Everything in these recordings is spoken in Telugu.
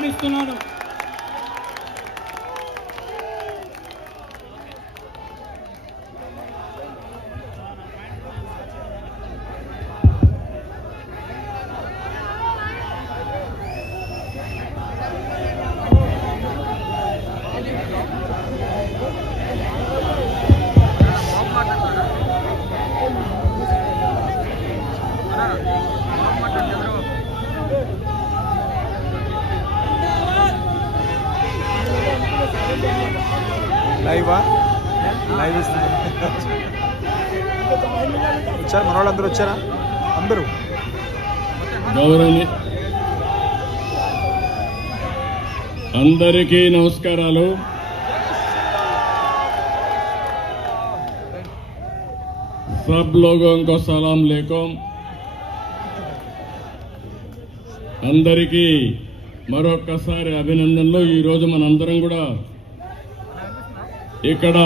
ఆహ్వానిస్తున్నాను. లైవ్ వచ్చారు మన వాళ్ళందరూ వచ్చారా? అందరూ అందరికీ నమస్కారాలు. सब लोगों को सलाम लेकुम. అందరికీ మరొకసారి అభినందనలు. ఈ రోజు మనందరం కూడా ఇక్కడ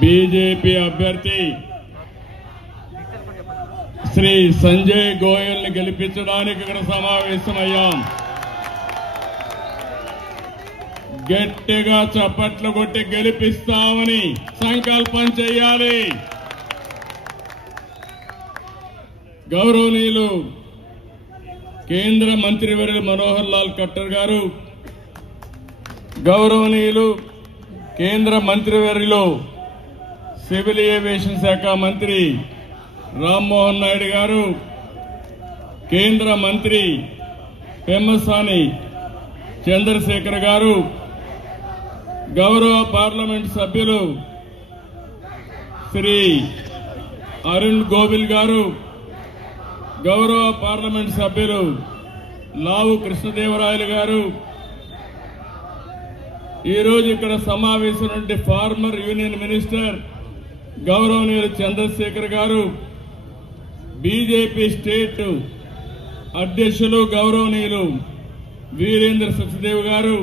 బీజేపీ అభ్యర్థి శ్రీ సంజయ్ గోయల్ ని గెలిపించడానికి ఇక్కడ సమావేశమయ్యాం. గట్టిగా చప్పట్లు కొట్టి గెలిపిస్తామని సంకల్పం చేయాలి. గౌరవనీయులు కేంద్ర మంత్రివర్యులు మనోహర్ లాల్ ఖట్టర్ గారు, గౌరవనీయులు కేంద్ర మంత్రివర్యులు సివిల్ ఏవియేషన్ శాఖ మంత్రి రామ్మోహన్ నాయుడు గారు, కేంద్ర మంత్రి పెమ్మసాని చంద్రశేఖర్ గారు, గౌరవ పార్లమెంట్ సభ్యులు శ్రీ అరుణ్ గోవిల్ గారు, గౌరవ పార్లమెంట్ సభ్యులు లావు కృష్ణదేవరాయలు గారు, ఈరోజు ఇక్కడ సమావేశమైనటువంటి ఫార్మర్ యూనియన్ మినిస్టర్ గౌరవనీయులు చంద్రశేఖర్ గారు, బీజేపీ స్టేట్ అధ్యక్షులు గౌరవనీయులు వీరేంద్ర సత్యదేవ్ గారు,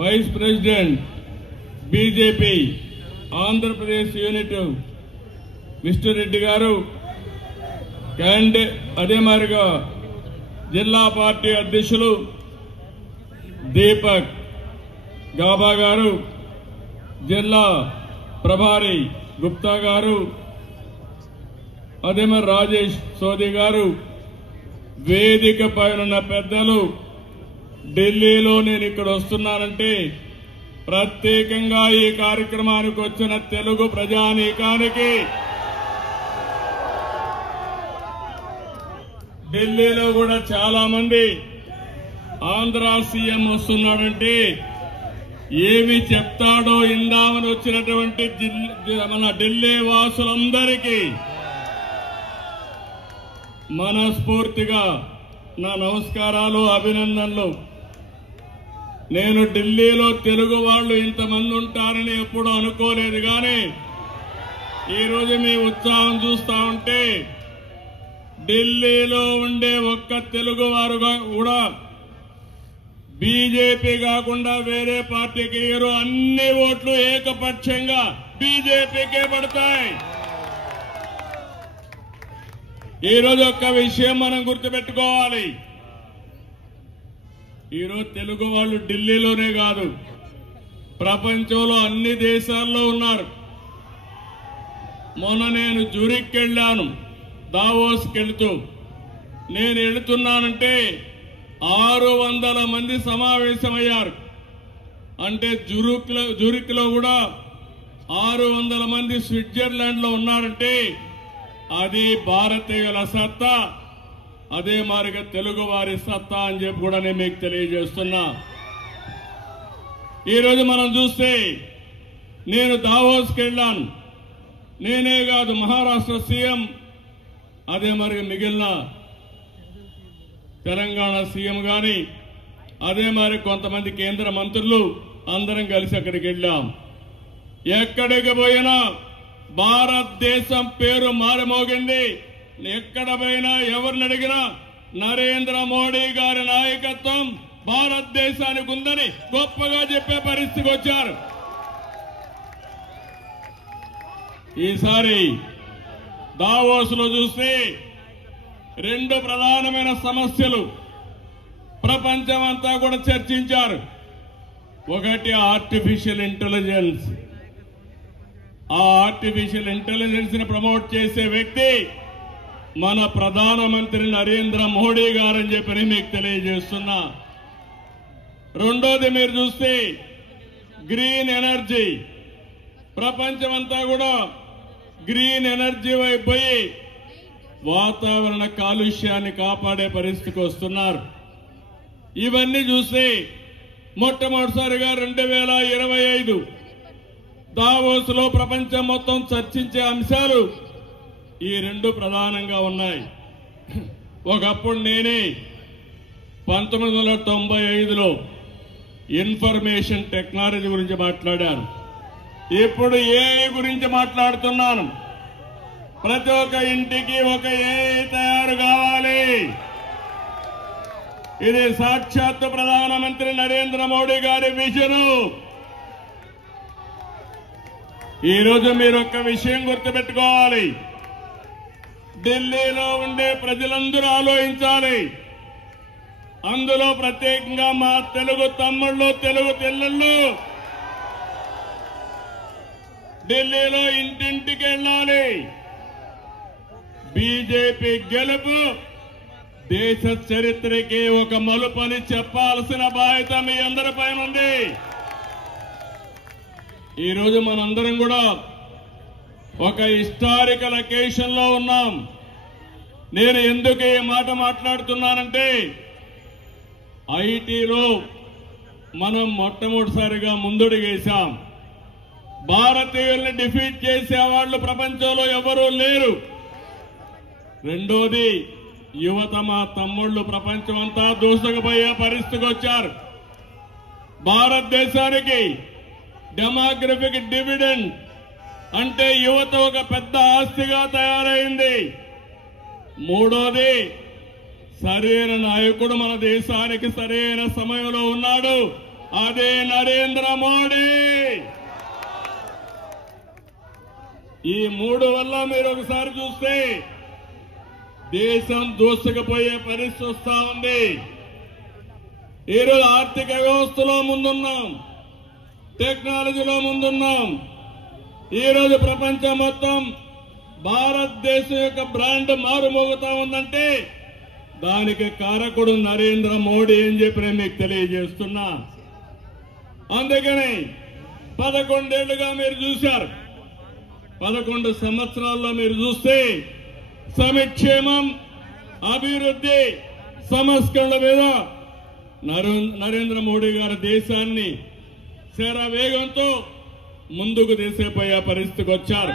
vice president BJP Andhra Pradesh unit Vishnu Reddy గారు, అదే మాదిరిగా జిల్లా పార్టీ అధ్యక్షులు దీపక్ గాబా గారు, జిల్లా ప్రభారి గుప్తా గారు, అదే మరి రాజేష్ సోది గారు, వేదిక పైన పెద్దలు, ఢిల్లీలో నేను ఇక్కడ వస్తున్నానంటే ప్రత్యేకంగా ఈ కార్యక్రమానికి వచ్చిన తెలుగు ప్రజానీకానికి, ఢిల్లీలో కూడా చాలా మంది ఆంధ్ర సీఎం వస్తున్నాడంటే ఏమి చెప్తాడో ఇందామని వచ్చినటువంటి మన ఢిల్లీ వాసులందరికీ మనస్ఫూర్తిగా నా నమస్కారాలు, అభినందనలు. నేను ఢిల్లీలో తెలుగు వాళ్ళు ఇంతమంది ఉంటారని ఎప్పుడూ అనుకోలేదు. కానీ ఈరోజు మీ ఉత్సాహం చూస్తా ఉంటే ఢిల్లీలో ఉండే ఒక్క తెలుగు వారు కూడా బీజేపీ కాకుండా వేరే పార్టీకి ఇయ్యరు. అన్ని ఓట్లు ఏకపక్షంగా బీజేపీకే పడతాయి. ఈరోజు ఒక్క విషయం మనం గుర్తుపెట్టుకోవాలి. ఈరోజు తెలుగు వాళ్ళు ఢిల్లీలోనే కాదు, ప్రపంచంలో అన్ని దేశాల్లో ఉన్నారు. మొన్న నేను జూరిక్ వెళ్ళాను, దావోస్కి వెళుతూ. నేను వెళుతున్నానంటే 600 మంది సమావేశమయ్యారు. అంటే జూరిక్ లో కూడా 600 మంది స్విట్జర్లాండ్ లో ఉన్నారంటే అది భారతీయుల సత్తా, అదే మారిగా తెలుగు వారి సత్తా అని చెప్పి కూడా నేను మీకు తెలియజేస్తున్నా. ఈరోజు మనం చూస్తే నేను దావోస్కి వెళ్ళాను. నేనే కాదు, మహారాష్ట్ర సీఎం, అదే మరి మిగిలిన తెలంగాణ సీఎం గాని, అదే మరి కొంతమంది కేంద్ర మంత్రులు అందరం కలిసి అక్కడికి వెళ్ళాం. ఎక్కడికి పోయినా భారతదేశం పేరు మారుమోగింది. ఎక్కడ పోయినా ఎవరిని అడిగినా నరేంద్ర మోడీ గారి నాయకత్వం భారతదేశానికి ఉందని గొప్పగా చెప్పే పరిస్థితికి వచ్చారు. ఈసారి దావోస్ లో చూస్తే 2 ప్రధానమైన సమస్యలు. ప్రపంచం అంతా కూడా చర్చించారు. ఒకటి ఆర్టిఫిషియల్ ఇంటెలిజెన్స్. ఆ ఆర్టిఫిషియల్ ఇంటెలిజెన్స్ ని ప్రమోట్ చేసే వ్యక్తి మన ప్రధానమంత్రి నరేంద్ర మోడీ గారని చెప్పి మీకు తెలియజేస్తున్నా. రెండోది మీరు చూస్తే గ్రీన్ ఎనర్జీ. ప్రపంచమంతా కూడా గ్రీన్ ఎనర్జీ వైపు పోయి వాతావరణ కాలుష్యాన్ని కాపాడే పరిస్థితికి వస్తున్నారు. ఇవన్నీ చూస్తే మొట్టమొదటిసారిగా 2025 దావోస్ లో ప్రపంచం మొత్తం చర్చించే అంశాలు ఈ రెండు ప్రధానంగా ఉన్నాయి. ఒకప్పుడు నేనే 1995లో ఇన్ఫర్మేషన్ టెక్నాలజీ గురించి మాట్లాడాను. ఇప్పుడు ఏఐ గురించి మాట్లాడుతున్నాను. ప్రతి ఒక్క ఇంటికి ఒక ఏఐ తయారు కావాలి. ఇది సాక్షాత్తు ప్రధానమంత్రి నరేంద్ర మోడీ గారి విజను. ఈరోజు మీరు ఒక్క విషయం గుర్తుపెట్టుకోవాలి. ఢిల్లీలో ఉండే ప్రజలందరూ ఆలోచించాలి. అందులో ప్రత్యేకంగా మా తెలుగు తమ్ముళ్ళు, తెలుగు చెల్లెళ్ళు ఢిల్లీలో ఇంటింటికి వెళ్ళాలి. బీజేపీ గెలుపు దేశ చరిత్రకి ఒక మలుపని చెప్పాల్సిన బాధ్యత మీ అందరిపైన ఉంది. ఈరోజు మనందరం కూడా ఒక హిస్టారికల్ అకేషన్ లో ఉన్నాం. నేను ఎందుకు ఈ మాట మాట్లాడుతున్నానంటే ఐటీలో మనం మొట్టమొదటిసారిగా ముందడుగేశాం. భారతీయుల్ని డిఫీట్ చేసే వాళ్ళు ప్రపంచంలో ఎవరూ లేరు. రెండోది యువత, మా తమ్ముళ్లు ప్రపంచం అంతా దూసుకుపోయే పరిస్థితికి వచ్చారు. భారతదేశానికి డెమోగ్రఫిక్ డివిడెండ్ అంటే యువత ఒక పెద్ద ఆస్తిగా తయారైంది. మూడోది సరైన నాయకుడు మన దేశానికి సరైన సమయంలో ఉన్నాడు. అదే నరేంద్ర మోడీ. ఈ మూడు వల్ల మీరు ఒకసారి చూస్తే దేశం దూసుకుపోయే పరిస్థితి వస్తా ఉంది. ఈరోజు ఆర్థిక వ్యవస్థలో ముందున్నాం, టెక్నాలజీలో ముందున్నాం. ఈరోజు ప్రపంచం మొత్తం భారతదేశం యొక్క బ్రాండ్ మారుమోగుతా ఉందంటే దానికి కారకుడు నరేంద్ర మోడీ అని చెప్పి నేను మీకు తెలియజేస్తున్నా. అందుకని 11 ఏళ్లుగా మీరు చూశారు. 11 సంవత్సరాల్లో మీరు చూస్తే సంక్షేమం, అభివృద్ధి, సంస్కరణల మీద నరేంద్ర మోడీ గారు దేశాన్ని శరవేగంతో ముందుకు తీసుకుపోయే పరిస్థితికి వచ్చారు.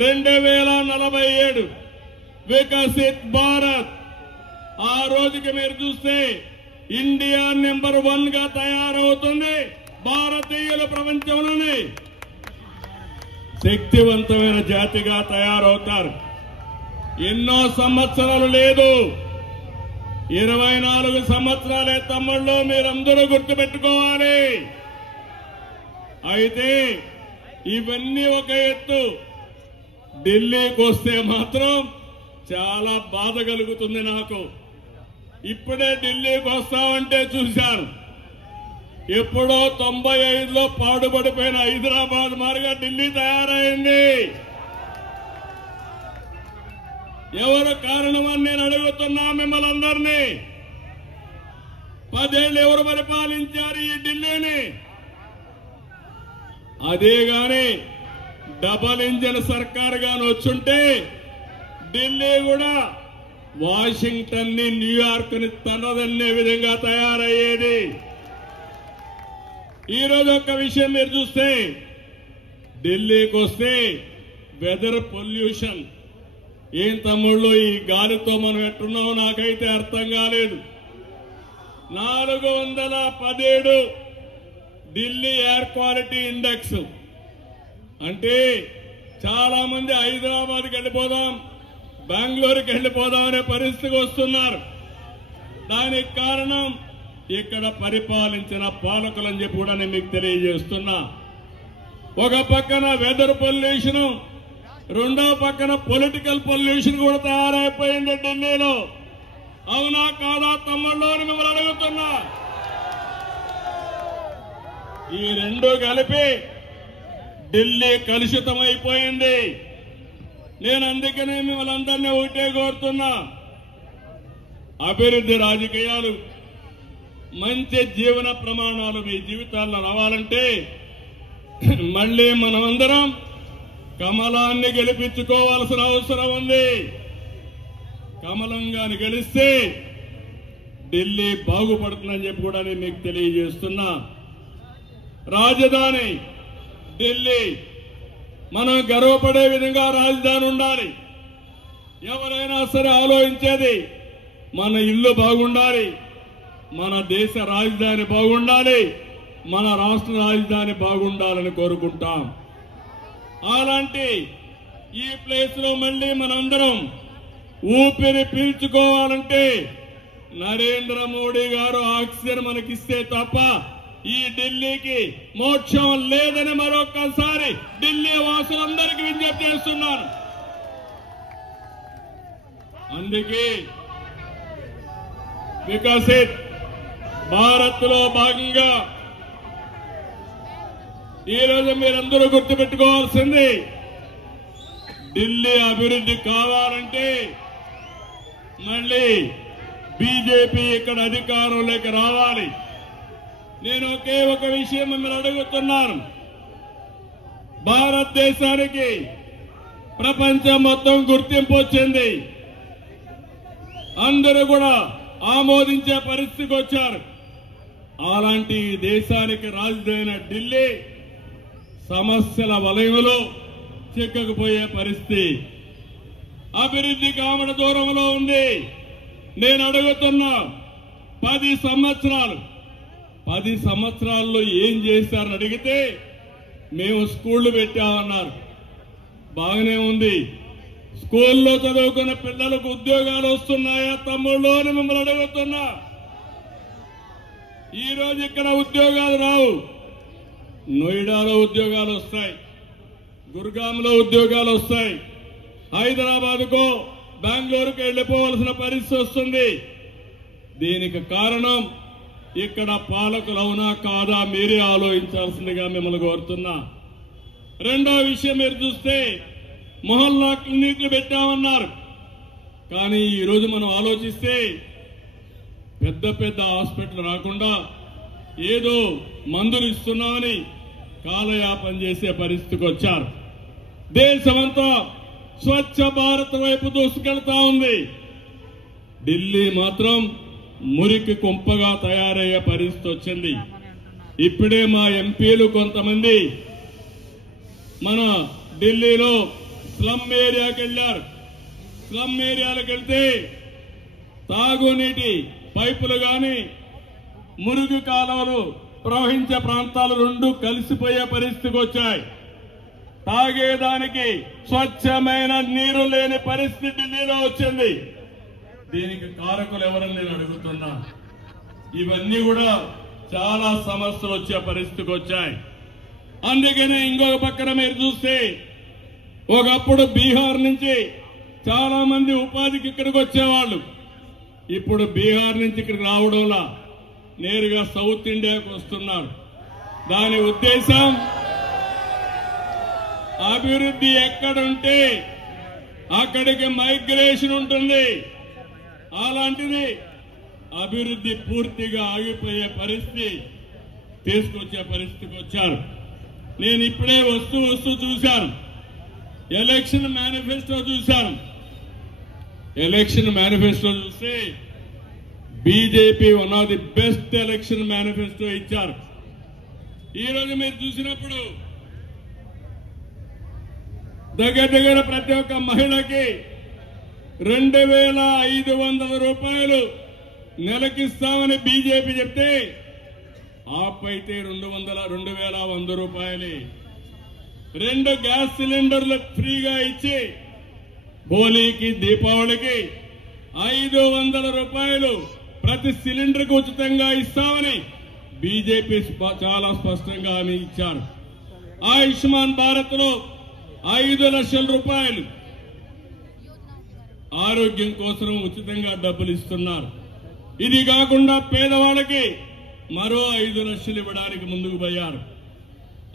2047 వికసిత్ భారత్. ఆ రోజుకి మీరు చూస్తే ఇండియా నెంబర్ 1 గా తయారవుతుంది. భారతీయుల ప్రపంచంలోనే శక్తివంతమైన జాతిగా తయారవుతారు. ఎన్నో సంవత్సరాలు లేదు, 24 సంవత్సరాలే తమ్ముళ్ళు, మీరందరూ గుర్తుపెట్టుకోవాలి. అయితే ఇవన్నీ ఒక ఎత్తు. ఢిల్లీకి వస్తే మాత్రం చాలా బాధ కలుగుతుంది నాకు. ఇప్పుడే ఢిల్లీకి వస్తామంటే చూశాను. ఎప్పుడో 95లో పాడుపడిపోయిన హైదరాబాద్ మారిగా ఢిల్లీ తయారైంది. ఎవరు కారణమని నేను అడుగుతున్నా మిమ్మల్ని అందరినీ. 10 ఏళ్ళు ఎవరు పరిపాలించారు ఈ ఢిల్లీని? అదే గాని డబల్ ఇంజన్ సర్కార్ గాని వచ్చుంటే ఢిల్లీ కూడా వాషింగ్టన్ ని, న్యూయార్క్ ని తనదన్నే విధంగా తయారయ్యేది. ఈరోజు ఒక విషయం మీరు చూస్తే ఢిల్లీకి వస్తే వెదర్ పొల్యూషన్. ఏం తమ్ముళ్ళు, ఈ గాలితో మనం ఎట్టున్నామో నాకైతే అర్థం కాలేదు. 417 ఢిల్లీ ఎయిర్ క్వాలిటీ ఇండెక్స్. అంటే చాలా మంది హైదరాబాద్కి వెళ్ళిపోదాం, బెంగళూరుకి వెళ్ళిపోదాం అనే పరిస్థితికి వస్తున్నారు. దానికి కారణం ఇక్కడ పరిపాలించిన పాలకులని చెప్పి కూడా నేను మీకు తెలియజేస్తున్నా. ఒక పక్కన వెదర్ పొల్యూషన్, రెండో పక్కన పొలిటికల్ పొల్యూషన్ కూడా తయారైపోయింది ఢిల్లీలో. అవునా కాదా తమ్ముళ్ళు అని మిమ్మల్ని అడుగుతున్నా. ఈ రెండు కలిపి ఢిల్లీ కలుషితమైపోయింది. నేను అందుకనే మిమ్మల్ని అందరినీ ఒకటే కోరుతున్నా, అభివృద్ధి రాజకీయాలు, మంచి జీవన ప్రమాణాలు మీ జీవితాల్లో రావాలంటే మళ్ళీ మనమందరం కమలాన్ని గెలిపించుకోవాల్సిన అవసరం ఉంది. కమలంగాని గెలిస్తే ఢిల్లీ బాగుపడుతుందని చెప్పి కూడా నేను మీకు తెలియజేస్తున్నా. రాజధాని ఢిల్లీ, మనం గర్వపడే విధంగా రాజధాని ఉండాలి. ఎవరైనా సరే ఆలోచించేది మన ఇల్లు బాగుండాలి, మన దేశ రాజధాని బాగుండాలి, మన రాష్ట్ర రాజధాని బాగుండాలని కోరుకుంటాం. అలాంటి ఈ ప్లేస్ లో మళ్ళీ మనందరం ఊపిరి పీల్చుకోవాలంటే నరేంద్ర మోడీ గారు ఆక్సిజన్ మనకిస్తే తప్ప ఈ ఢిల్లీకి మోక్షం లేదని మరొకసారి ఢిల్లీ వాసులందరికీ విజ్ఞప్తి చేస్తున్నాను. అందుకే వికసిత్ భారత్ లో భాగంగా ఈరోజు మీరందరూ గుర్తుపెట్టుకోవాల్సింది, ఢిల్లీ అభివృద్ధి కావాలంటే మళ్ళీ బీజేపీ ఇక్కడ అధికారంలోకి రావాలి. నేను ఒకే ఒక విషయం మిమ్మల్ని అడుగుతున్నాను. భారతదేశానికి ప్రపంచం మొత్తం గుర్తింపు వచ్చింది, అందరూ కూడా ఆమోదించే పరిస్థితికి వచ్చారు. అలాంటి దేశానికి రాజధాని ఢిల్లీ సమస్యల వలయంలో చిక్కకపోయే పరిస్థితి, అభివృద్ధి కామడ దూరంలో ఉంది. నేను అడుగుతున్నా, 10 సంవత్సరాల్లో ఏం చేశారని అడిగితే మేము స్కూళ్లు పెట్టామన్నారు. బాగానే ఉంది. స్కూల్లో చదువుకున్న పిల్లలకు ఉద్యోగాలు వస్తున్నాయా తమ్ముళ్ళు అని మిమ్మల్ని అడుగుతున్నా. ఈ రోజు ఇక్కడ ఉద్యోగాలు రావు. నోయిడాలో ఉద్యోగాలు వస్తాయి, గుర్గాంలో ఉద్యోగాలు వస్తాయి, హైదరాబాద్కో బెంగళూరుకు వెళ్లిపోవలసిన పరిస్థితి వస్తుంది. దీనికి కారణం ఇక్కడ పాలకులు అవునా కాదా మీరే ఆలోచించాల్సిందిగా మిమ్మల్ని కోరుతున్నా. రెండో విషయం మీరు చూస్తే మొహల్లా క్లినిక్లు పెట్టామన్నారు. కానీ ఈరోజు మనం ఆలోచిస్తే పెద్ద పెద్ద హాస్పిటల్ రాకుండా ఏదో మందులు ఇస్తున్నామని కాలయాపన చేసే పరిస్థితికి వచ్చారు. దేశమంతా స్వచ్ఛ భారత్ వైపు దూసుకెళ్తా ఉంది. ఢిల్లీ మాత్రం మురికి కుంపగా తయారయ్యే పరిస్థితి వచ్చింది. ఇప్పుడే మా ఎంపీలు కొంతమంది మన ఢిల్లీలో స్లమ్ ఏరియాకి వెళ్లారు. స్లమ్ ఏరియాలకు వెళ్తే తాగునీటి పైపులు గాని మురుగు కాలువలు ప్రవహించే ప్రాంతాలు రెండు కలిసిపోయే పరిస్థితికి వచ్చాయి. తాగేదానికి స్వచ్ఛమైన నీరు లేని పరిస్థితి ఢిల్లీలో వచ్చింది. దీనికి కారకులు ఎవరని నేను అడుగుతున్నా. ఇవన్నీ కూడా చాలా సమస్యలు వచ్చే పరిస్థితికి వచ్చాయి. అందుకనే ఇంకొక పక్కన మీరు చూస్తే ఒకప్పుడు బీహార్ నుంచి చాలా మంది ఉపాధికి ఇక్కడికి వచ్చేవాళ్ళు. ఇప్పుడు బీహార్ నుంచి ఇక్కడికి రావడంలా నేరుగా సౌత్ ఇండియాకు వస్తున్నారు. దాని ఉద్దేశం అభివృద్ధి ఎక్కడుంటే అక్కడికి మైగ్రేషన్ ఉంటుంది. అలాంటిది అభివృద్ధి పూర్తిగా ఆగిపోయే పరిస్థితి తీసుకొచ్చే పరిస్థితికి వచ్చారు. నేను ఇప్పుడే వస్తూ చూశాను, ఎలక్షన్ మేనిఫెస్టో చూశాను. ఎలక్షన్ మేనిఫెస్టో చూస్తే BJP one of the best election manifesto ఇచ్చారు. ఈ రోజు మీరు చూసినప్పుడు దగ్గర ప్రతి ఒక్క మహిళకి 2,500 రూపాయలు నెలకిస్తామని బీజేపీ చెప్తే ఆపైతే 2,100 రూపాయలే. 2 గ్యాస్ సిలిండర్లు ఫ్రీగా ఇచ్చి హోలీకి దీపావళికి 500 రూపాయలు ప్రతి సిలిండర్కు ఉచితంగా ఇస్తామని బీజేపీ చాలా స్పష్టంగా హామీ ఇచ్చారు. ఆయుష్మాన్ భారత్ లో 5 లక్షల రూపాయలు ఆరోగ్యం కోసం ఉచితంగా డబ్బులు ఇస్తున్నారు. ఇది కాకుండా పేదవాళ్ళకి మరో 5 లక్షలు ఇవ్వడానికి ముందుకు పోయారు.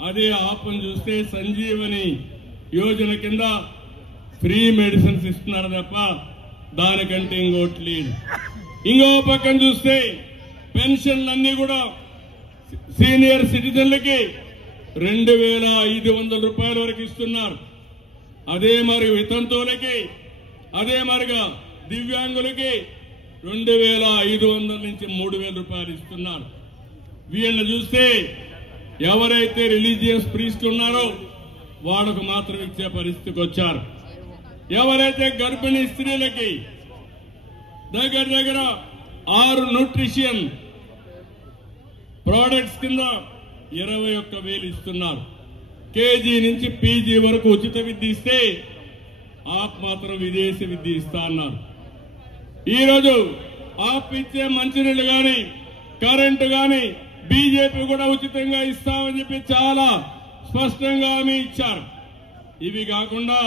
అదే ఆపని చూస్తే సంజీవని యోజన కింద ఫ్రీ మెడిసిన్స్ ఇస్తున్నారు తప్ప దానికంటే ఇంకోటి లేదు. ఇంకో పక్కన చూస్తే పెన్షన్లన్నీ కూడా సీనియర్ సిటిజన్లకి 2,500 రూపాయల వరకు ఇస్తున్నారు. అదే మరి వితంతువులకి, అదే మరిగా దివ్యాంగులకి 2,500 నుంచి 3,000 రూపాయలు ఇస్తున్నారు. వీళ్ళని చూస్తే ఎవరైతే రిలీజియస్ ప్రీస్టులు ఉన్నారో వాళ్ళకు మాత్రం ఇచ్చే పరిస్థితికి వచ్చారు. ఎవరైతే గర్భిణీ స్త్రీలకి దగ్గర 6 న్యూట్రిషన్ ప్రోడక్ట్స్ కింద 21,000 ఇస్తున్నారు. కేజీ నుంచి పీజీ వరకు ఉచిత విద్య ఇస్తే ఆప్ మాత్రం విదేశీ విద్య ఇస్తా అన్నారు. ఈరోజు ఆప్ ఇచ్చే మంచినీళ్లు గాని కరెంటు గాని బీజేపీ కూడా ఉచితంగా ఇస్తామని చెప్పి చాలా స్పష్టంగా హామీ ఇచ్చారు. ఇవి కాకుండా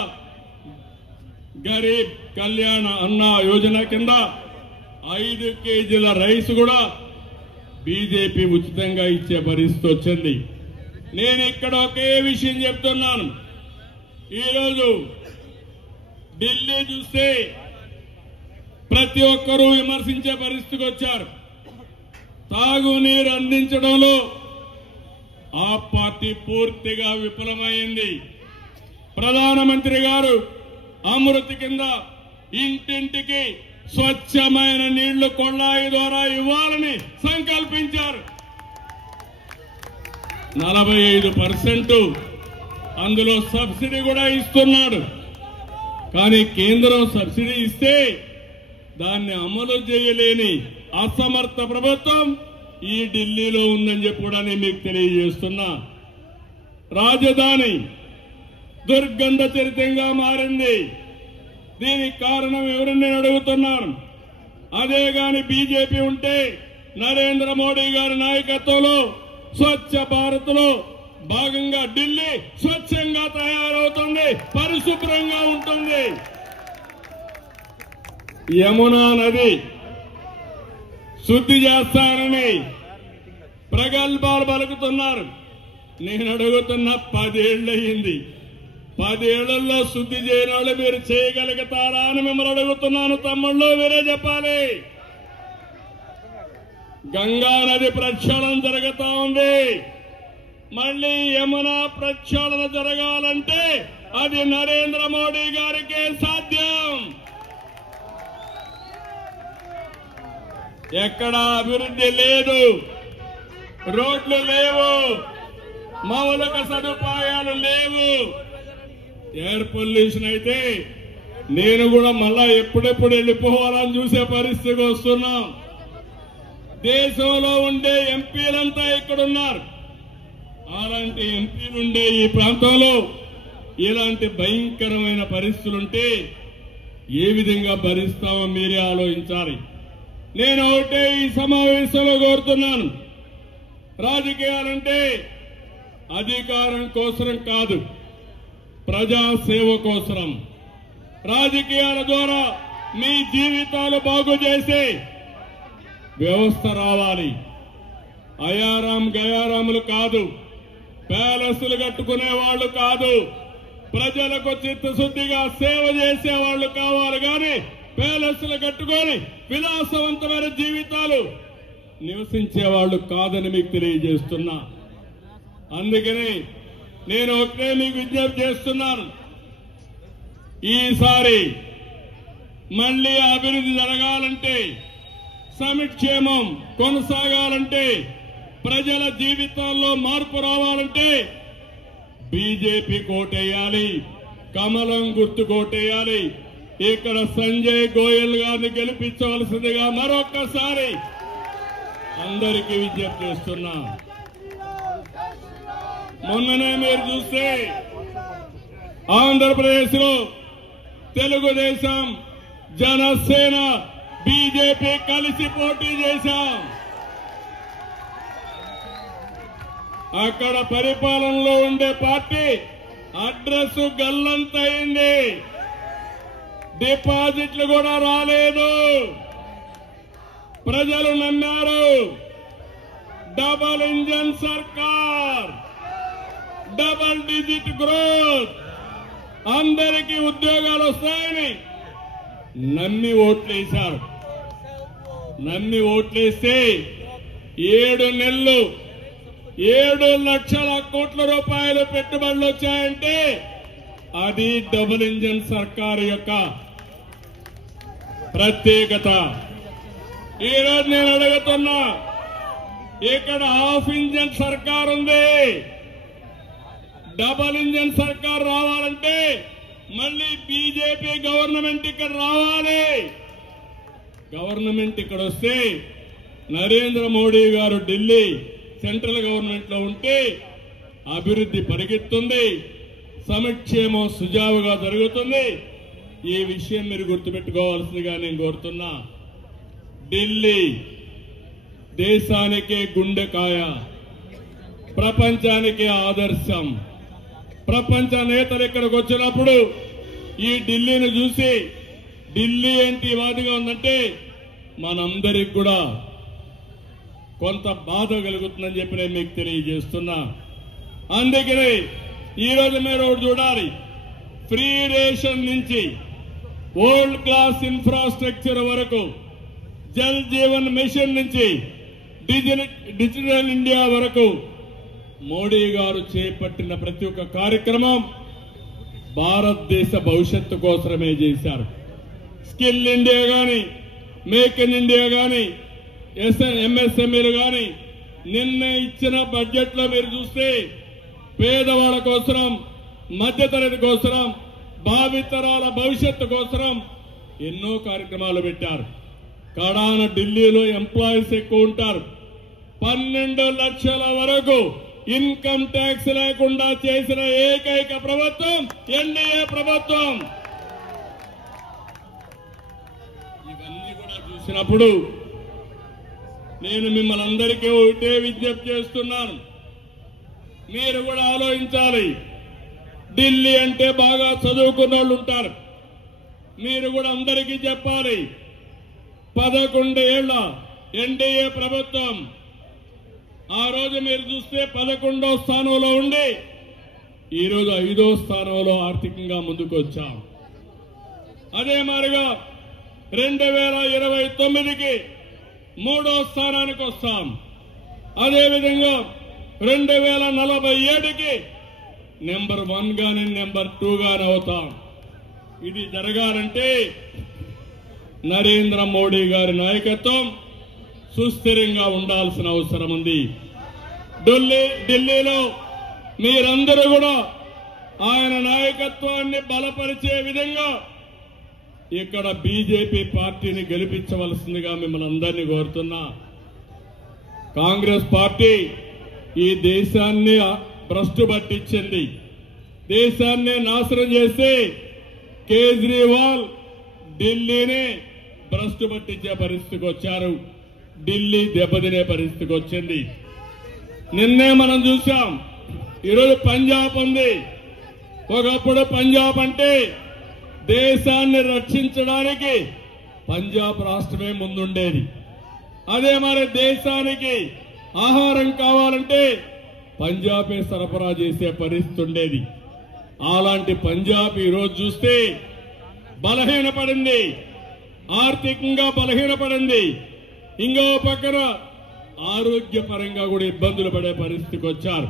గరీబ్ కళ్యాణ అన్న యోజన కింద 5 కేజీల రైస్ కూడా బీజేపీ ఉచితంగా ఇచ్చే పరిస్థితి వచ్చింది. నేను ఇక్కడ ఒకే విషయం చెప్తున్నాను. ఈరోజు ఢిల్లీ చూస్తే ప్రతి ఒక్కరూ విమర్శించే పరిస్థితికి వచ్చారు. తాగునీరు అందించడంలో ఆ పార్టీ పూర్తిగా విఫలమైంది. ప్రధానమంత్రి గారు అమృత్ కింద ఇంటింటికి స్వచ్ఛమైన నీళ్లు కొళాయి ద్వారా ఇవ్వాలని సంకల్పించారు. 45% అందులో సబ్సిడీ కూడా ఇస్తున్నాడు. కానీ కేంద్రం సబ్సిడీ ఇస్తే దాన్ని అమలు చేయలేని అసమర్థ ప్రభుత్వం ఈ ఢిల్లీలో ఉందని చెప్పి కూడా నేను మీకు తెలియజేస్తున్నా. రాజధాని దుర్గంధ చరితంగా మారింది. దీనికి కారణం ఎవరని నేను అడుగుతున్నాను. అదే గాని బీజేపీ ఉంటే నరేంద్ర మోడీ గారి నాయకత్వంలో స్వచ్ఛ భారత్ లో భాగంగా ఢిల్లీ స్వచ్ఛంగా తయారవుతుంది, పరిశుభ్రంగా ఉంటుంది. యమునా నది శుద్ధి చేస్తానని ప్రగల్భాలు పలుకుతున్నారు. నేను అడుగుతున్న 10 ఏళ్లయింది. 10 ఏళ్లలో శుద్ధి చేయని వాళ్ళు మీరు చేయగలుగుతారా అని మిమ్మల్ని అడుగుతున్నాను. తమ్ముళ్ళు మీరే చెప్పాలి. గంగా నది ప్రక్షాళన జరుగుతా ఉంది. మళ్ళీ యమునా ప్రక్షాళన జరగాలంటే అది నరేంద్ర మోడీ గారికే సాధ్యం. ఎక్కడ అభివృద్ధి లేదు, రోడ్లు లేవు, మౌలిక సదుపాయాలు లేవు. ఎయిర్ పొల్యూషన్ అయితే నేను కూడా మళ్ళా ఎప్పుడెప్పుడు వెళ్ళిపోవాలని చూసే పరిస్థితికి వస్తున్నాం. దేశంలో ఉండే ఎంపీలంతా ఇక్కడున్నారు. అలాంటి ఎంపీలుండే ఈ ప్రాంతంలో ఇలాంటి భయంకరమైన పరిస్థితులుంటే ఏ విధంగా భరిస్తామో మీరే ఆలోచించాలి. నేను ఒకటే ఈ సమావేశంలో కోరుతున్నాను. రాజకీయాలంటే అధికారం కోసరం కాదు, ప్రజాసేవ కోసరం. రాజకీయాల ద్వారా మీ జీవితాలు బాగు చేసే వ్యవస్థ రావాలి. అయారాం గయారాములు కాదు, ప్యాలెస్లు కట్టుకునే వాళ్ళు కాదు, ప్రజలకు చిత్తశుద్ధిగా సేవ చేసే వాళ్ళు కావాలి. కానీ ప్యాలెస్లు కట్టుకొని విలాసవంతమైన జీవితాలు నివసించే వాళ్ళు కాదని మీకు తెలియజేస్తున్నా. అందుకని నేను ఒకటే మీకు విజ్ఞప్తి చేస్తున్నాను. ఈసారి మళ్లీ అభివృద్ధి జరగాలంటే, సంక్షేమం కొనసాగాలంటే, ప్రజల జీవితాల్లో మార్పు రావాలంటే బీజేపీ కోటేయాలి, కమలం గుర్తు కోటేయాలి. ఇక్కడ సంజయ్ గోయల్ గారిని గెలిపించవలసిందిగా మరొక్కసారి అందరికీ విజ్ఞప్తి చేస్తున్నా. మొన్ననే మీరు చూస్తే ఆంధ్రప్రదేశ్ లో తెలుగుదేశం, జనసేన, బీజేపీ కలిసి పోటీ చేశాం. అక్కడ పరిపాలనలో ఉండే పార్టీ అడ్రస్ గల్లంతయింది. డిపాజిట్లు కూడా రాలేదు. ప్రజలు నమ్మారు. డబల్ ఇంజన్ సర్కార్, డబల్ డిజిట్ గ్రోత్, అందరికీ ఉద్యోగాలు వస్తాయని నమ్మి ఓట్లేశారు. నమ్మి ఓట్లేస్తే 7 నెలలు 7 లక్షల కోట్ల రూపాయలు పెట్టుబడులు వచ్చాయంటే అది డబుల్ ఇంజన్ సర్కారు యొక్క ప్రత్యేకత. ఈరోజు నేను అడుగుతున్నా, ఇక్కడ హాఫ్ ఇంజన్ సర్కార్ ఉంది. డబల్ ఇంజన్ సర్కార్ రావాలంటే మళ్ళీ బీజేపీ గవర్నమెంట్ ఇక్కడ రావాలి. గవర్నమెంట్ ఇక్కడ వస్తే నరేంద్ర మోడీ గారు ఢిల్లీ సెంట్రల్ గవర్నమెంట్ లో ఉంటే అభివృద్ధి పరిగెత్తుంది, సంక్షేమం సుజావుగా జరుగుతుంది. ఈ విషయం మీరు గుర్తుపెట్టుకోవాల్సిందిగా నేను కోరుతున్నా. ఢిల్లీ దేశానికే గుండెకాయ, ప్రపంచానికే ఆదర్శం. ప్రపంచ నేతలు ఇక్కడికి వచ్చినప్పుడు ఈ ఢిల్లీని చూసి ఢిల్లీ ఏంటి వాదిగా ఉందంటే మనందరికి కూడా కొంత బాధ కలుగుతుందని చెప్పి నేను మీకు తెలియజేస్తున్నా. అందుకనే ఈరోజు మీరు ఒకటి చూడాలి, ఫ్రీ రేషన్ నుంచి వరల్డ్ క్లాస్ ఇన్ఫ్రాస్ట్రక్చర్ వరకు, జల్ జీవన్ మిషన్ నుంచి డిజిటల్ ఇండియా వరకు మోడీ గారు చేపట్టిన ప్రతి ఒక్క కార్యక్రమం భారతదేశ భవిష్యత్తు కోసమే చేశారు. స్కిల్ ఇండియా గాని, మేక్ ఇన్ ఇండియా గాని, ఎంఎస్ఎంఈలు గాని నిన్న ఇచ్చిన బడ్జెట్ లో మీరు చూస్తే పేదవాళ్ళ కోసం, మధ్యతరగతి కోసం, భావితరాల భవిష్యత్తు కోసం ఎన్నో కార్యక్రమాలు పెట్టారు. కడాన ఢిల్లీలో ఎంప్లాయీస్ ఎక్కువ ఉంటారు. 12 లక్షల వరకు ఇన్కమ్ ట్యాక్స్ లేకుండా చేసిన ఏకైక ప్రభుత్వం ఎన్డీఏ ప్రభుత్వం. ఇవన్నీ కూడా చూసినప్పుడు నేను మిమ్మల్ని అందరికీ ఒకటే విజ్ఞప్తి చేస్తున్నాను, మీరు కూడా ఆలోచించాలి. ఢిల్లీ అంటే బాగా చదువుకున్న వాళ్ళు ఉంటారు. మీరు కూడా అందరికీ చెప్పాలి, 11 ఏళ్ల ఎన్డీఏ ప్రభుత్వం ఆ రోజు మీరు చూస్తే 11వ స్థానంలో ఉండి ఈరోజు 5వ స్థానంలో ఆర్థికంగా ముందుకు వచ్చాం. అదే మాదిరిగా 2029కి 3వ స్థానానికి వస్తాం. అదేవిధంగా 2047కి నెంబర్ 1 గాని నెంబర్ 2 గాని అవుతాం. ఇది జరగాలంటే నరేంద్ర మోడీ గారి నాయకత్వం సుస్థిరంగా ఉండాల్సిన అవసరం ఉంది. ఢిల్లీలో మీరందరూ కూడా ఆయన నాయకత్వాన్ని బలపరిచే విధంగా ఇక్కడ బీజేపీ పార్టీని గెలిపించవలసిందిగా మిమ్మల్ని అందరినీ కోరుతున్నా. కాంగ్రెస్ పార్టీ ఈ దేశాన్ని భ్రష్టు పట్టించింది, దేశాన్ని నాశనం చేసి కేజ్రీవాల్ ఢిల్లీని భ్రష్టు పట్టించే పరిస్థితికి వచ్చారు. ఢిల్లీ దెబ్బతినే పరిస్థితికి వచ్చింది. నిన్నే మనం చూసాం. ఈరోజు పంజాబ్ ఉంది. ఒకప్పుడు పంజాబ్ అంటే దేశాన్ని రక్షించడానికి పంజాబ్ రాష్ట్రమే ముందుండేది. అదే మరి దేశానికి ఆహారం కావాలంటే పంజాబే సరఫరా చేసే పరిస్థితి ఉండేది. అలాంటి పంజాబ్ ఈరోజు చూస్తే బలహీనపడింది, ఆర్థికంగా బలహీనపడింది. ఇంకో పక్కన ఆరోగ్యపరంగా కూడా ఇబ్బందులు పడే పరిస్థితికి వచ్చారు.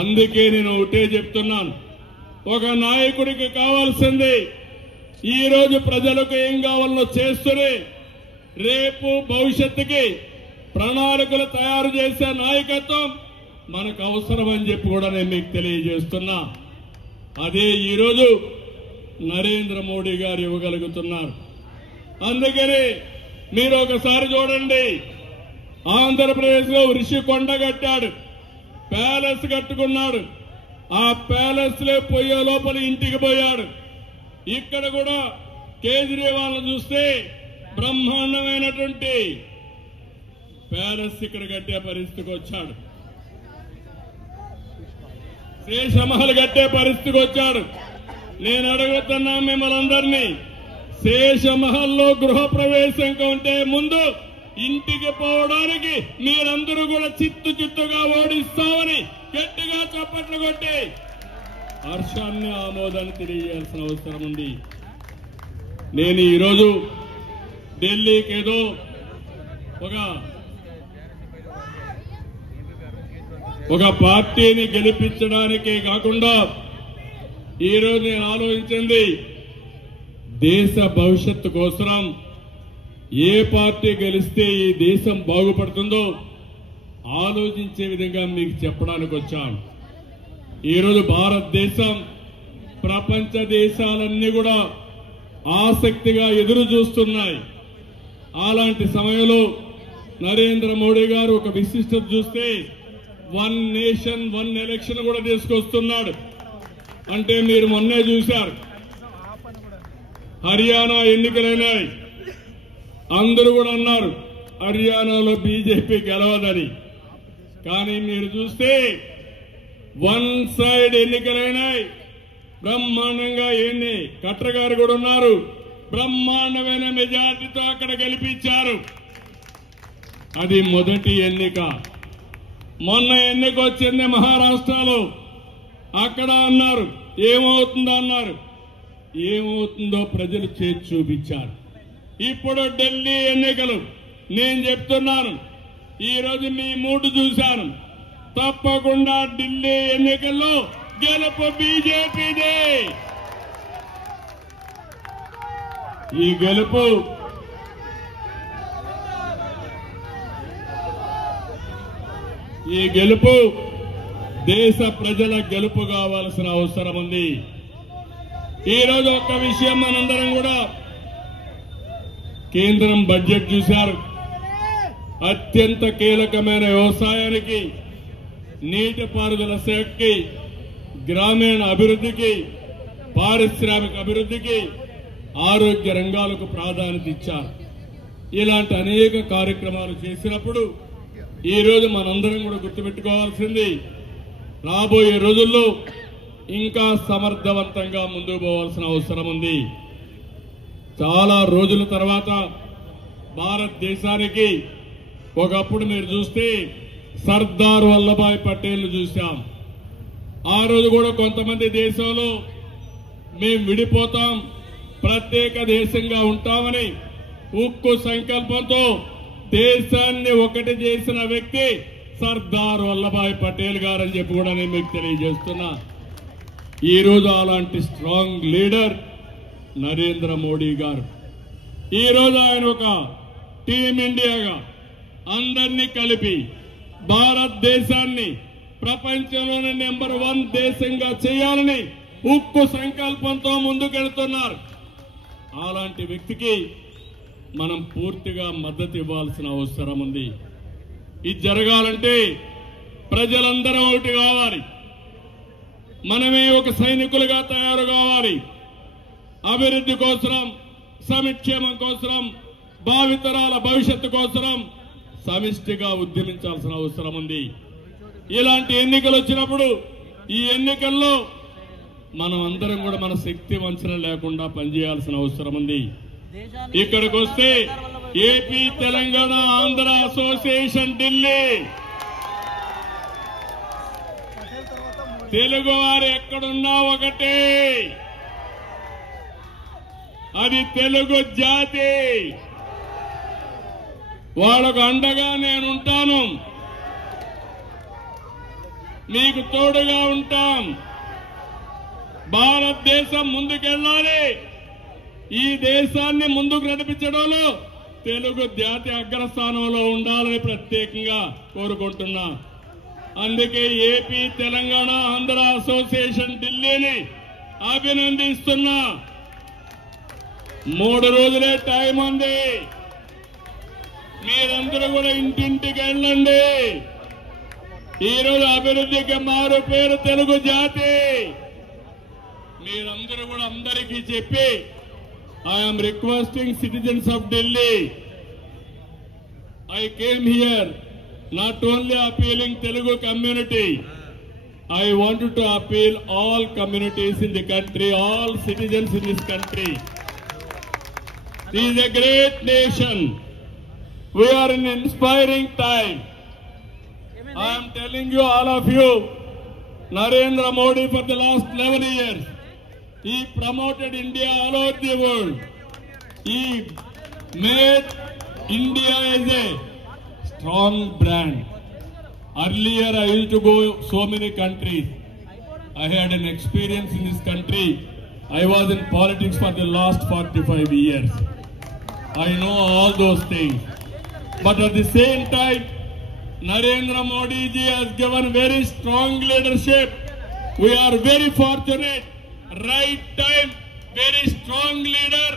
అందుకే నేను ఒకటే చెప్తున్నాను, ఒక నాయకుడికి కావాల్సింది ఈ రోజు ప్రజలకు ఏం కావాలో చేస్తూనే రేపు భవిష్యత్తుకి ప్రణాళికలు తయారు చేసే నాయకత్వం మనకు అవసరమని చెప్పి కూడా నేను మీకు తెలియజేస్తున్నా. అదే ఈరోజు నరేంద్ర మోడీ గారు ఇవ్వగలుగుతున్నారు. అందుకని మీరు ఒకసారి చూడండి, ఆంధ్రప్రదేశ్ లో ఋషికొండ కట్టాడు, ప్యాలెస్ కట్టుకున్నాడు. ఆ ప్యాలెస్ లో పోయే లోపల ఇంటికి పోయాడు. ఇక్కడ కూడా కేజ్రీవాల్ చూస్తే బ్రహ్మాండమైనటువంటి ప్యాలెస్ ఇక్కడ కట్టే పరిస్థితికి వచ్చాడు, శేషమహల్ కట్టే పరిస్థితికి వచ్చాడు. నేను అడుగుతున్నా మిమ్మల్ని అందరినీ, శేషమహల్లో గృహప్రవేశం కంటే ముందు ఇంటికి పోవడానికి మీరందరూ కూడా చిత్తుగా ఓడిస్తామని గట్టిగా చప్పట్లు కొట్టి హర్షాన్ని ఆమోదాన్ని తెలియజేయాల్సిన అవసరం ఉంది. నేను ఈరోజు ఢిల్లీకి ఏదో ఒక పార్టీని గెలిపించడానికే కాకుండా ఈరోజు నేను ఆలోచించింది దేశ భవిష్యత్తు కోసం ఏ పార్టీ గెలిస్తే ఈ దేశం బాగుపడుతుందో ఆలోచించే విధంగా మీకు చెప్పడానికి వచ్చాను. ఈరోజు భారతదేశం ప్రపంచ దేశాలన్నీ కూడా ఆసక్తిగా ఎదురు చూస్తున్నాయి. అలాంటి సమయంలో నరేంద్ర మోడీ గారు ఒక విశిష్టత చూస్తే 1 నేషన్ 1 ఎలక్షన్ కూడా తీసుకొస్తున్నాడు. అంటే మీరు మొన్నే చూశారు, హర్యానా ఎన్నికలైనాయి. అందరూ కూడా అన్నారు హర్యానాలో బీజేపీ గెలవదని. కానీ మీరు చూస్తే 1 సైడ్ ఎన్నికలైనాయి. బ్రహ్మాండంగా ఖట్టర్ గారు కూడా ఉన్నారు, బ్రహ్మాండమైన మెజార్టీతో అక్కడ గెలిపించారు. అది మొదటి ఎన్నిక. మొన్న ఎన్నిక వచ్చింది మహారాష్ట్రలో. అక్కడ అన్నారు ఏమవుతుందో అన్నారు, ఏమవుతుందో ప్రజలు చేసి చూపించారు. ఇప్పుడు ఢిల్లీ ఎన్నికలు. నేను చెప్తున్నాను, ఈరోజు మీ మూడు చూశాను. తప్పకుండా ఢిల్లీ ఎన్నికల్లో గెలుపు బీజేపీదే. ఈ గెలుపు దేశ ప్రజల గెలుపు కావాల్సిన అవసరం ఉంది. ఈరోజు ఒక్క విషయం మనందరం కూడా కేంద్రం బడ్జెట్ చూశారు. అత్యంత కీలకమైన వ్యవసాయానికి, నీటిపారుదల శాఖకి, గ్రామీణ అభివృద్ధికి, పారిశ్రామిక అభివృద్ధికి, ఆరోగ్య రంగాలకు ప్రాధాన్యత ఇచ్చారు. ఇలాంటి అనేక కార్యక్రమాలు చేసినప్పుడు ఈరోజు మనందరం కూడా గుర్తుపెట్టుకోవాల్సింది, రాబోయే రోజుల్లో ఇంకా సమర్థవంతంగా ముందుకు పోవాల్సిన అవసరం ఉంది. చాలా రోజుల తర్వాత భారతదేశానికి ఒకప్పుడు మీరు చూస్తే సర్దార్ వల్లభాయ్ పటేల్ చూశాం. ఆ రోజు కూడా కొంతమంది దేశంలో మేము విడిపోతాం, ప్రత్యేక దేశంగా ఉంటామని ఉక్కు సంకల్పంతో దేశాన్ని ఒకటి చేసిన వ్యక్తి సర్దార్ వల్లభాయ్ పటేల్ గారని చెప్పి కూడా నేను మీకు తెలియజేస్తున్నా. ఈరోజు అలాంటి స్ట్రాంగ్ లీడర్ నరేంద్ర మోడీ గారు. ఈరోజు ఆయన ఒక టీమిండియాగా అందరినీ కలిపి భారతదేశాన్ని ప్రపంచంలోని నెంబర్ 1 దేశంగా చేయాలని ఉక్కు సంకల్పంతో ముందుకెళ్తున్నారు. అలాంటి వ్యక్తికి మనం పూర్తిగా మద్దతు ఇవ్వాల్సిన అవసరం ఉంది. ఇది జరగాలంటే ప్రజలందరూ ఒకటి కావాలి. మనమే ఒక సైనికులుగా తయారు కావాలి. అభివృద్ధి కోసం, సంక్షేమం కోసం, భావితరాల భవిష్యత్తు కోసం సమిష్టిగా ఉద్యమించాల్సిన అవసరం ఉంది. ఇలాంటి ఎన్నికలు వచ్చినప్పుడు ఈ ఎన్నికల్లో మనం అందరం కూడా మన శక్తి వంచన లేకుండా పనిచేయాల్సిన అవసరం ఉంది. ఇక్కడికి వస్తే ఏపీ, తెలంగాణ, ఆంధ్ర అసోసియేషన్ ఢిల్లీ, తెలుగు వారు ఎక్కడున్నా ఒకటే, అది తెలుగు జాతి. వాళ్ళకు అండగా నేనుంటాను, మీకు తోడుగా ఉంటాం. భారతదేశం ముందుకెళ్ళాలి. ఈ దేశాన్ని ముందుకు నడిపించడంలో తెలుగు జాతి అగ్రస్థానంలో ఉండాలని ప్రత్యేకంగా కోరుకుంటున్నా. అందుకే ఏపీ, తెలంగాణ, ఆంధ్ర అసోసియేషన్ ఢిల్లీని అభినందిస్తున్నా. 3 రోజులే టైం ఉంది. మీరందరూ కూడా ఇంటింటికి వెళ్ళండి. ఈరోజు అభివృద్ధికి మారు పేరు తెలుగు జాతి. మీరందరూ కూడా అందరికీ చెప్పి, I am requesting citizens of Delhi. I came here not only appealing Telugu community, I wanted to appeal all communities in the country, all citizens in this country. This is a great nation. We are in an inspiring time. I am telling you, all of you, Narendra Modi for the last 11 years, he promoted India all over the world. He made India as a strong brand. Earlier I used to go so many countries. I had an experience in this country. I was in politics for the last 45 years. I know all those things. But at the same time, Narendra Modi ji has given very strong leadership. We are very fortunate. Right time, very strong leader,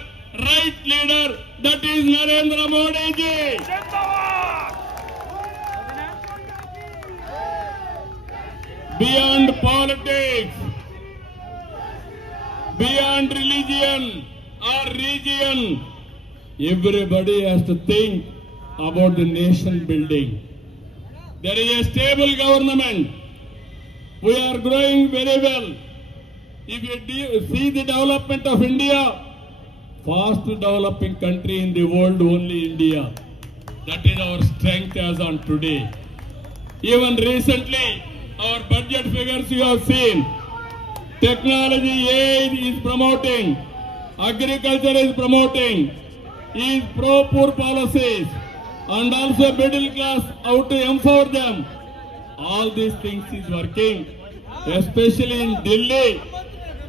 right leader, that is Narendra Modi ji. Beyond politics, beyond religion or region, everybody has to think about the nation building. There is a stable government. We are growing very well. If you see the development of India, fast developing country in the world, only India. That is our strength as on today. Even recently, our budget figures you have seen. Technology aid is promoting. Agriculture is promoting. Is pro-poor policies. And also middle class, how to empower them. All these things is working. Especially in Delhi,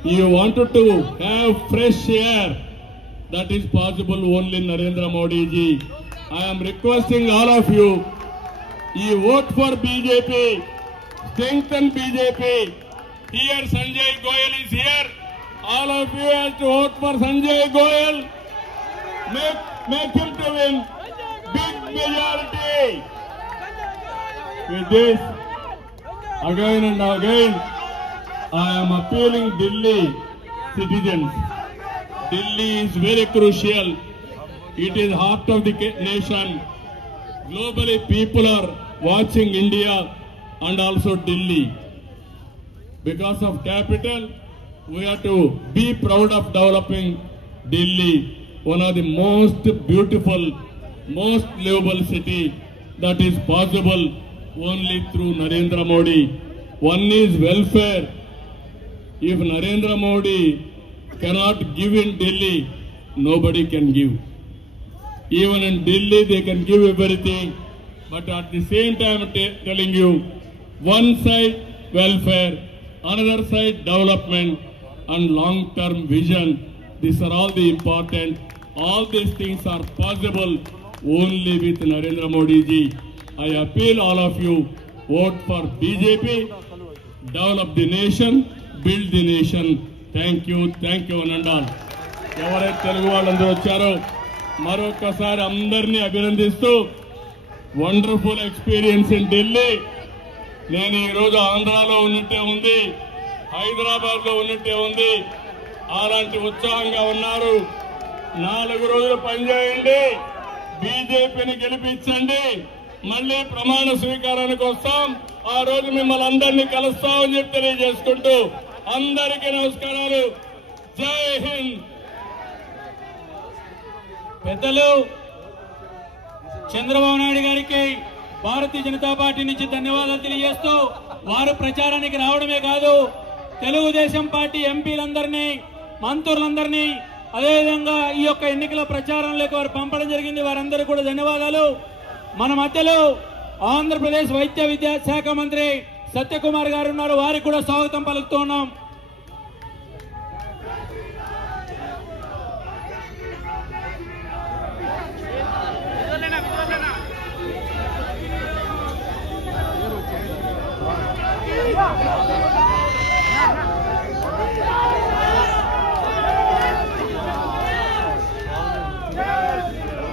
you wanted to have fresh air. That is possible only in Narendra Modi ji. I am requesting all of you, you vote for BJP, strengthen BJP. Here Sanjay Goyal is here. All of you have to vote for Sanjay Goyal. Make him to win. Big majority. With this, again and again, I am appealing Delhi citizens. Delhi is very crucial. It is heart of the nation. Globally, people are watching India and also Delhi. Because of capital, we have to be proud of developing Delhi, one of the most beautiful, most livable city that is possible only through Narendra Modi. One is welfare. If Narendra Modi cannot give in Delhi, nobody can give. Even in Delhi they can give everything, but at the same time telling you, one side welfare, another side development and long-term vision. These are all the important. All these things are possible only with Narendra Modi ji. I appeal all of you, vote for BJP, develop the nation, build the nation. Thank you one and all. ఎవరైతే తెలుగు వాళ్ళందరూ వచ్చారో మరొకసారి అందరినీ అభినందిస్తూ వండర్ఫుల్ ఎక్స్పీరియన్స్ ఇన్ ఢిల్లీ. నేను ఈరోజు ఆంధ్రాలో ఉన్నట్టే ఉంది, హైదరాబాద్ లో ఉన్నట్టే ఉంది. అలాంటి ఉత్సాహంగా ఉన్నారు. 4 రోజులు పనిచేయండి, బీజేపీని గెలిపించండి, మళ్ళీ ప్రమాణ స్వీకారానికి వస్తాం. ఆ రోజు మిమ్మల్ని అందరినీ కలుస్తామని చెప్పి తెలియజేసుకుంటూ అందరికీ నమస్కారాలు. జై హింద్. పెద్దలు చంద్రబాబు నాయుడు గారికి భారతీయ జనతా పార్టీ నుంచి ధన్యవాదాలు తెలియజేస్తూ, వారు ప్రచారానికి రావడమే కాదు, తెలుగుదేశం పార్టీ ఎంపీలందరినీ, మంత్రులందరినీ, అదేవిధంగా ఈ యొక్క ఎన్నికల ప్రచారంలోకి వారు పంపడం జరిగింది. వారందరూ కూడా ధన్యవాదాలు. మన మధ్యలో ఆంధ్రప్రదేశ్ వైద్య విద్యా శాఖ మంత్రి సత్యకుమార్ గారు ఉన్నారు. వారికి కూడా స్వాగతం పలుకుతూ ఉన్నాం.